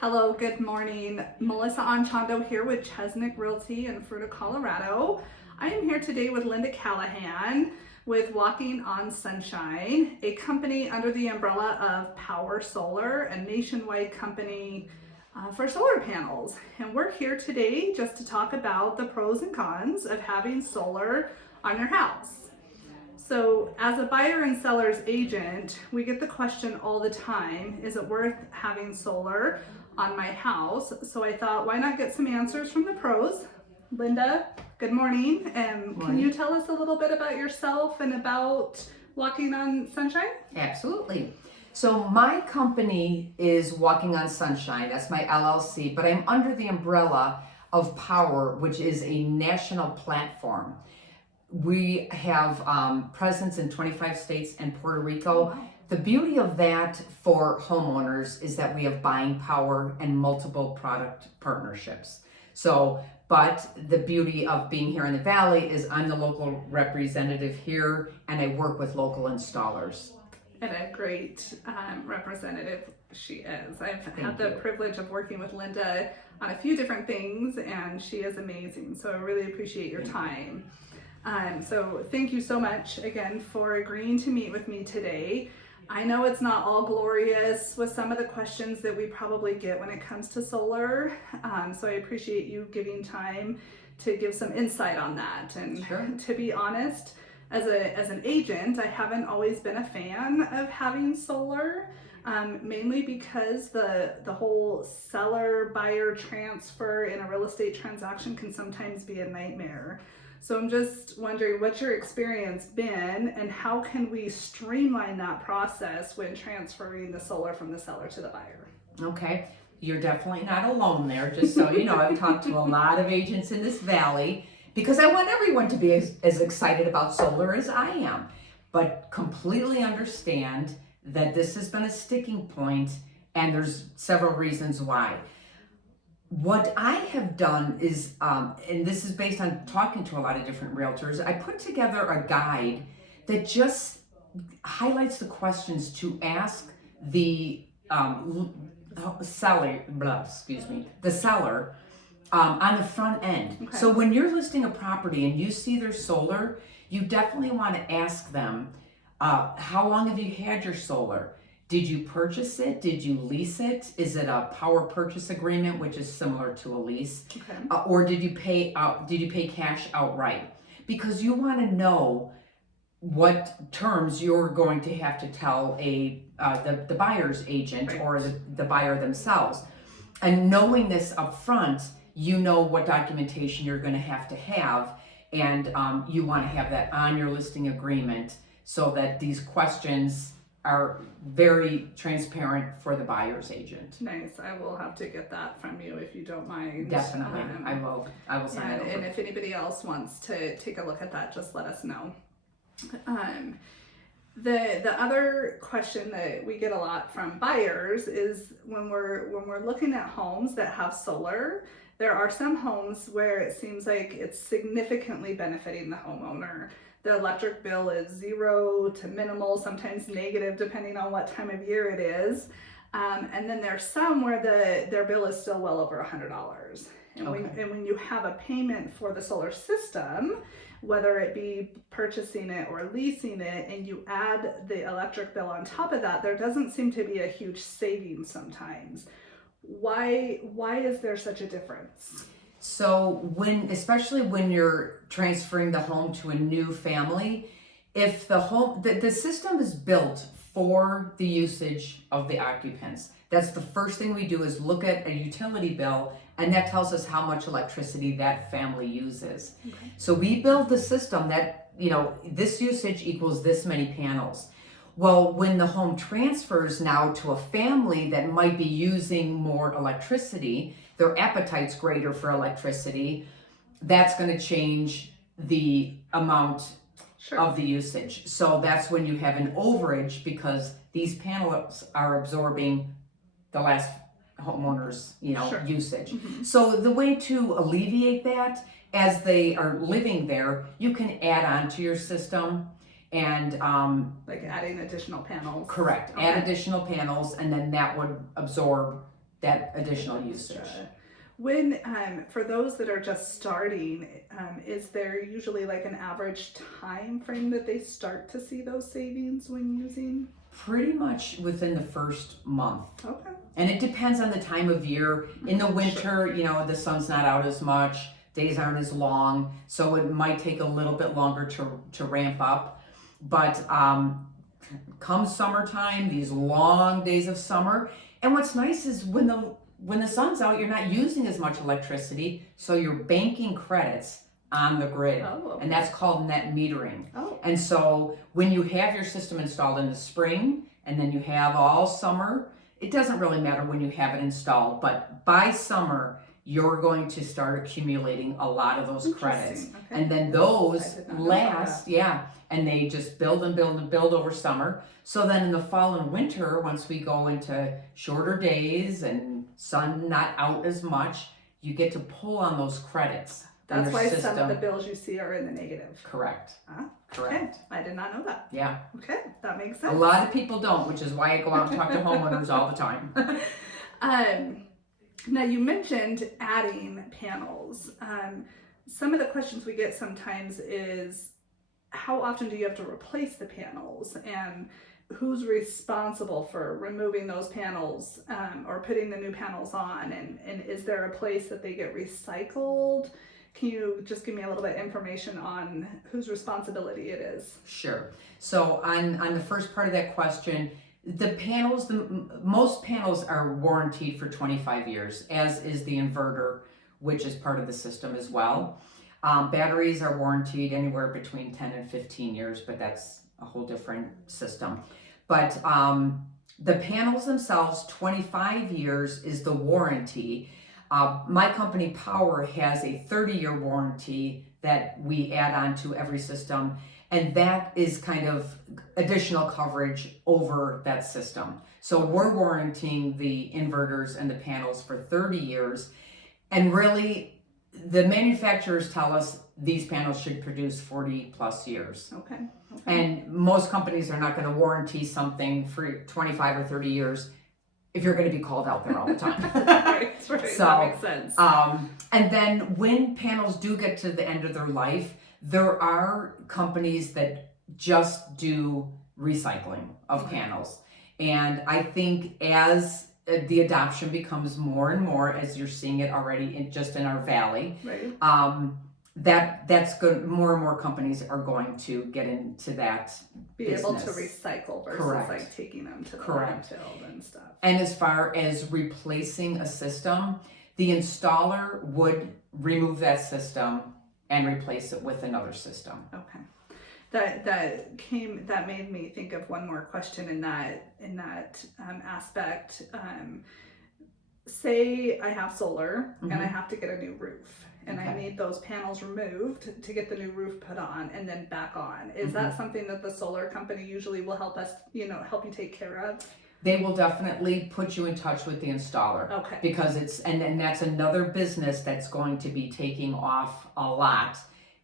Hello, good morning. Melissa Anchondo here with Chesnick Realty in Fruita, Colorado. I am here today with Linda Callahan with Walking on Sunshine, a company under the umbrella of Power Solar, a nationwide company for solar panels. And we're here today just to talk about the pros and cons of having solar on your house. So as a buyer and seller's agent, we get the question all the time, is it worth having solar on my house? So I thought, why not get some answers from the pros? Linda, good morning. Can you tell us a little bit about yourself and about Walking on Sunshine? Absolutely. So my company is Walking on Sunshine, that's my LLC, but I'm under the umbrella of Power, which is a national platform. We have presence in 25 states and Puerto Rico. Wow. The beauty of that for homeowners is that we have buying power and multiple product partnerships. But the beauty of being here in the Valley is I'm the local representative here and I work with local installers. And a great representative she is. I've had the privilege of working with Linda on a few different things and she is amazing. So I really appreciate your time. So thank you so much again for agreeing to meet with me today. I know it's not all glorious with some of the questions that we probably get when it comes to solar. So I appreciate you giving time to give some insight on that. And Sure. To be honest, as an agent, I haven't always been a fan of having solar, mainly because the whole seller-buyer transfer in a real estate transaction can sometimes be a nightmare. So I'm just wondering what's your experience been and how can we streamline that process when transferring the solar from the seller to the buyer? Okay, you're definitely not alone there, just so you know. I've talked to a lot of agents in this valley because I want everyone to be as excited about solar as I am, but completely understand that this has been a sticking point and there's several reasons why. What I have done is, and this is based on talking to a lot of different realtors, I put together a guide that just highlights the questions to ask the seller on the front end. Okay. So when you're listing a property and you see their solar, you definitely want to ask them, how long have you had your solar? Did you purchase it? Did you lease it? Is it a power purchase agreement, which is similar to a lease? Okay. Or did you pay cash outright? Because you want to know what terms you're going to have to tell the buyer's agent, right, or the buyer themselves. And knowing this up front, you know what documentation you're going to have, and you want to have that on your listing agreement so that these questions are very transparent for the buyer's agent. Nice. I will have to get that from you if you don't mind. Definitely. I will send it over. And if anybody else wants to take a look at that, just let us know. The other question that we get a lot from buyers is when we're looking at homes that have solar, there are some homes where it seems like it's significantly benefiting the homeowner. The electric bill is zero to minimal, sometimes negative, depending on what time of year it is. And then there's some where their bill is still well over $100. And when you have a payment for the solar system, whether it be purchasing it or leasing it, and you add the electric bill on top of that, there doesn't seem to be a huge savings sometimes. Why is there such a difference? So especially when you're transferring the home to a new family, if the system is built for the usage of the occupants, that's the first thing we do is look at a utility bill, and that tells us how much electricity that family uses. Okay. So we build the system that, this usage equals this many panels. Well, when the home transfers now to a family that might be using more electricity, their appetite's greater for electricity, that's going to change the amount of the usage. So that's when you have an overage because these panels are absorbing the last homeowner's, usage. Mm-hmm. So the way to alleviate that, as they are living there, you can add on to your system and like adding additional panels. Correct. Okay. Add additional panels, and then that would absorb that additional usage. When for those that are just starting, is there usually like an average time frame that they start to see those savings when using? Pretty much within the first month. Okay. And it depends on the time of year. In the winter, you know, the sun's not out as much, days aren't as long, so it might take a little bit longer to ramp up. But come summertime, these long days of summer, and what's nice is when the sun's out, you're not using as much electricity, so you're banking credits on the grid. Oh, okay. And that's called net metering. Oh. And so when you have your system installed in the spring and then you have all summer, it doesn't really matter when you have it installed, but by summer, you're going to start accumulating a lot of those credits. Okay. And then those I did not know last, and they just build and build and build over summer. So then in the fall and winter, once we go into shorter days and sun not out as much, you get to pull on those credits. That's why some of the bills you see are in the negative. Correct. Okay. I did not know that. Yeah. Okay, that makes sense. A lot of people don't, which is why I go out and talk to homeowners all the time. Now you mentioned adding panels. Some of the questions we get sometimes is, how often do you have to replace the panels, and who's responsible for removing those panels or putting the new panels on, and is there a place that they get recycled? Can you just give me a little bit of information on whose responsibility it is? Sure. So on the first part of that question, the panels, most panels are warranted for 25 years, as is the inverter, which is part of the system as well. Batteries are warranted anywhere between 10 and 15 years, but that's a whole different system. But the panels themselves, 25 years is the warranty. My company Power has a 30-year warranty that we add on to every system, and that is kind of additional coverage over that system. So we're warranting the inverters and the panels for 30 years, and really the manufacturers tell us these panels should produce 40 plus years. Okay. And most companies are not going to warranty something for 25 or 30 years if you're going to be called out there all the time. right, so, that makes sense. And then when panels do get to the end of their life, there are companies that just do recycling of panels. And I think as the adoption becomes more and more, as you're seeing it already in our valley, right. That's good. More and more companies are going to get into that business. Able to recycle versus like taking them to the landfill and stuff. And as far as replacing a system, the installer would remove that system and replace it with another system. Okay. That made me think of one more question in that aspect. Say I have solar and I have to get a new roof, and I need those panels removed to get the new roof put on and then back on. Is that something that the solar company usually will help us, help you take care of? They will definitely put you in touch with the installer. Okay. Because it's that's another business that's going to be taking off a lot.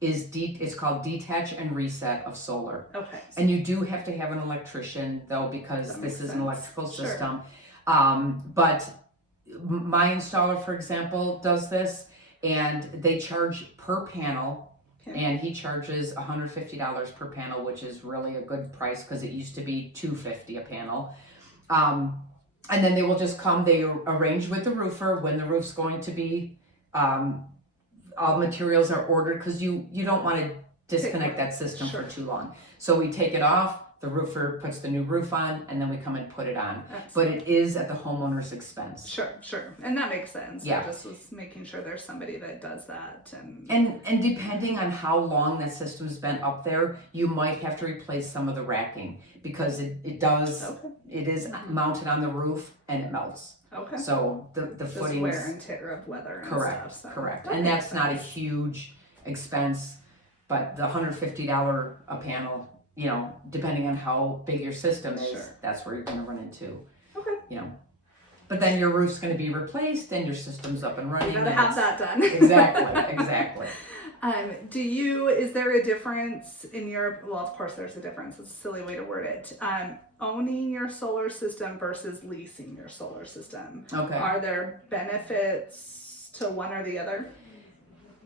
It's called detach and reset of solar. Okay. And you do have to have an electrician though, because this is an electrical system. But my installer, for example, does this, and they charge per panel, and he charges $150 per panel, which is really a good price because it used to be $250 a panel. And then they will just come, they arrange with the roofer when the roof's going to be, all materials are ordered, because you don't want to disconnect that system for too long. So we take it off, the roofer puts the new roof on, and then we come and put it on. But it is at the homeowner's expense. Sure. And that makes sense. Yeah. I just was making sure there's somebody that does that. And depending on how long that system's been up there, you might have to replace some of the racking, because it is mounted on the roof and it melts. Okay. So the footings, wear and tear of weather and correct, stuff. So correct. And that's not a huge expense, but the $150 a panel, depending on how big your system is, that's where you're going to run into. Okay. But then your roof's going to be replaced and your system's up and running. You gotta have that done. Exactly. Is there a difference in your, well, of course there's a difference, it's a silly way to word it, owning your solar system versus leasing your solar system? Okay. Are there benefits to one or the other?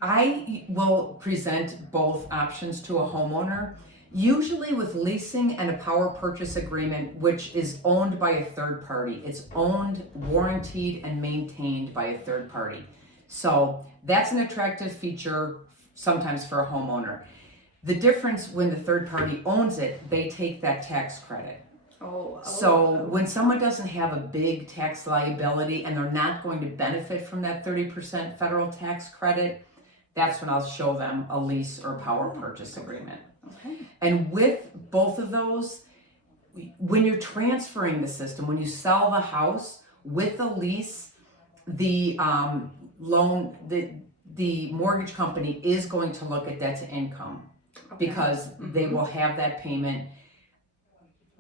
I will present both options to a homeowner, usually with leasing and a power purchase agreement, which is owned by a third party. It's owned, warranted, and maintained by a third party. So that's an attractive feature sometimes for a homeowner. The difference when the third party owns it, they take that tax credit. So when someone doesn't have a big tax liability and they're not going to benefit from that 30% federal tax credit, that's when I'll show them a lease or power purchase agreement. Okay. And with both of those, when you're transferring the system, when you sell the house with a lease, the loan, the mortgage company is going to look at debt to income because they will have that payment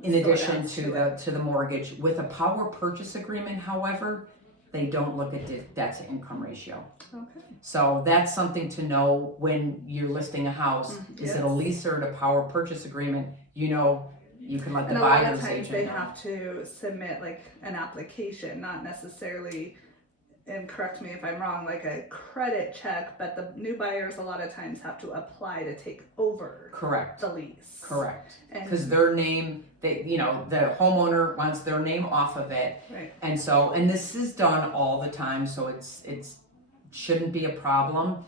in addition to the mortgage. With a power purchase agreement, however, they don't look at debt to income ratio. Okay. So that's something to know when you're listing a house. Is it a lease or a power purchase agreement? You know, you can let the buyer's agent know. And a lot of times they have to submit like an application, not necessarily, and correct me if I'm wrong, like a credit check, but the new buyers a lot of times have to apply to take over the lease. Correct. Because their name, the homeowner wants their name off of it. Right. And so, and this is done all the time, so it's shouldn't be a problem.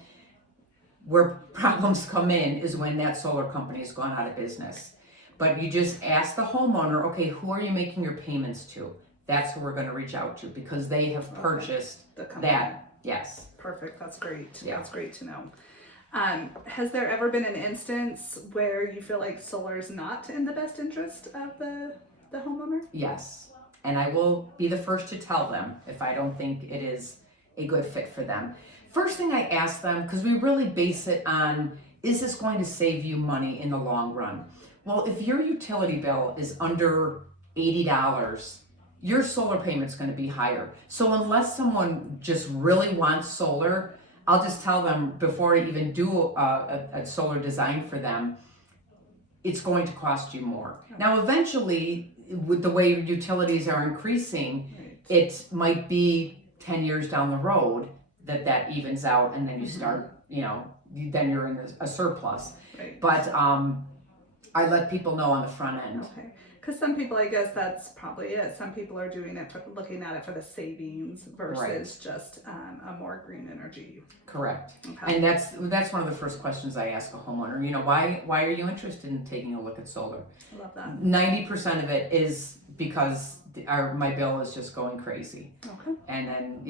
Where problems come in is when that solar company has gone out of business. But you just ask the homeowner, okay, who are you making your payments to? That's who we're going to reach out to because they have purchased that. Yes. Perfect. That's great. Yeah. That's great to know. Has there ever been an instance where you feel like solar is not in the best interest of the homeowner? Yes. And I will be the first to tell them if I don't think it is a good fit for them. First thing I ask them, because we really base it on, is this going to save you money in the long run? Well, if your utility bill is under $80, your solar payment's going to be higher. So unless someone just really wants solar, I'll just tell them before I even do a solar design for them, it's going to cost you more. Now, eventually, with the way utilities are increasing, it might be 10 years down the road that evens out, and then you start, then you're in a surplus. Right. But I let people know on the front end. Okay. Because some people, I guess that's probably it. Some people are doing it, looking at it for the savings versus just a more green energy. Correct. Okay. And that's one of the first questions I ask a homeowner. Why are you interested in taking a look at solar? I love that. 90% of it is because my bill is just going crazy. Okay. And then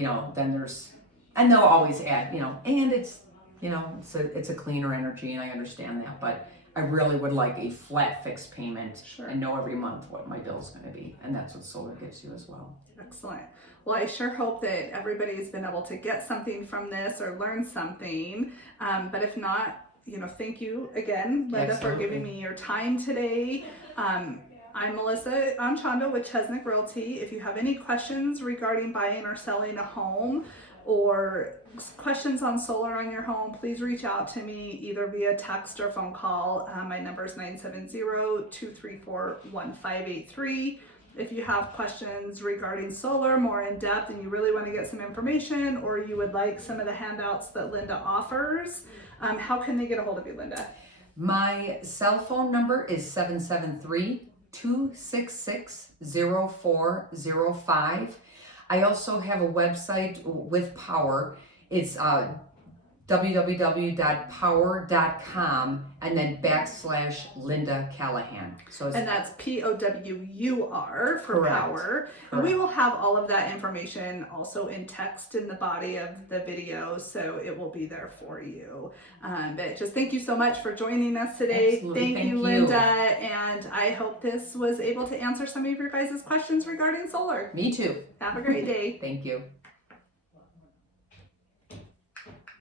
and they'll always add, and it's a cleaner energy, and I understand that, but I really would like a flat fixed payment and know every month what my bill is going to be. And that's what solar gives you as well. Excellent. Well, I sure hope that everybody's been able to get something from this or learn something. But if not, thank you again, Linda, for giving me your time today. I'm Melissa Anchondo with Chesnick Realty. If you have any questions regarding buying or selling a home, or questions on solar on your home, please reach out to me either via text or phone call. My number is 970-234-1583. If you have questions regarding solar more in depth and you really want to get some information, or you would like some of the handouts that Linda offers, how can they get a hold of you, Linda? My cell phone number is 773-266-0405. I also have a website with power. It's www.power.com and then /Linda Callahan. And that's POWUR for Correct. Power. And we will have all of that information also in text in the body of the video, so it will be there for you. But just thank you so much for joining us today. Absolutely. Thank you, Linda. And I hope this was able to answer some of your guys' questions regarding solar. Me too. Have a great day. Thank you.